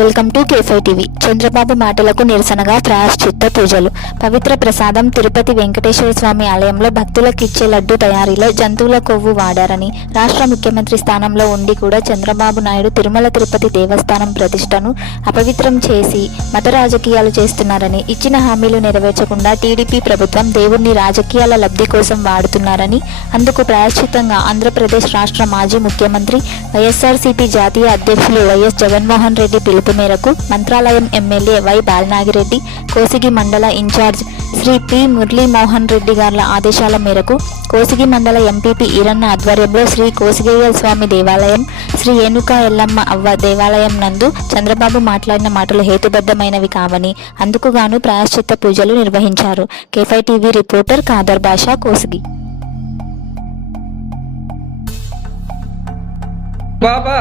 Welcome to K5 TV. Chandrababu మాటలకు నిరసనగా ప్రాయశ్చిత్త పూజలు. పవిత్ర ప్రసాదం తిరుపతి వెంకటేశ్వర స్వామి ఆలయంలో భక్తులకిచ్చే లడ్డు తయారీలో జంతువుల కొవ్వు వాడారని, రాష్ట్ర ముఖ్యమంత్రి స్థానంలో ఉండి కూడా చంద్రబాబు నాయుడు తిరుమల తిరుపతి దేవస్థానం ప్రతిష్టను అపవిత్రం చేసి మత రాజకీయాలు చేస్తున్నారని, ఇచ్చిన హామీలు నెరవేర్చకుండా టీడీపీ ప్రభుత్వం దేవుణ్ణి రాజకీయాల లబ్ధి కోసం వాడుతున్నారని, అందుకు ప్రాయశ్చిత్తంగా ఆంధ్రప్రదేశ్ రాష్ట్ర మాజీ ముఖ్యమంత్రి వైఎస్ఆర్సీపీ జాతీయ అధ్యక్షులు వైఎస్ జగన్మోహన్ రెడ్డి పిలుపు మేరకు మంత్రాలయం ఎమ్మెల్యే వై బాలనాగిరెడ్డి, కోసిగి మండల ఇన్ఛార్జ్ శ్రీ పి మురళీమోహన్ రెడ్డి గార్ల ఆదేశాల మేరకు కోసిగి మండల ఎంపీపీ ఈరన్న ఆధ్వర్యంలో శ్రీ కోసిగయ్య స్వామి దేవాలయం, శ్రీ ఏనుక ఎల్లమ్మ అవ్వ దేవాలయం నందు చంద్రబాబు మాట్లాడిన మాటలు హేతుబద్ధమైనవి కావని, అందుకుగాను ప్రాయశ్చిత్త పూజలు నిర్వహించారు. K5 టీవీ రిపోర్టర్ ఖాదర్ బాషా, కోసిగి. బాబా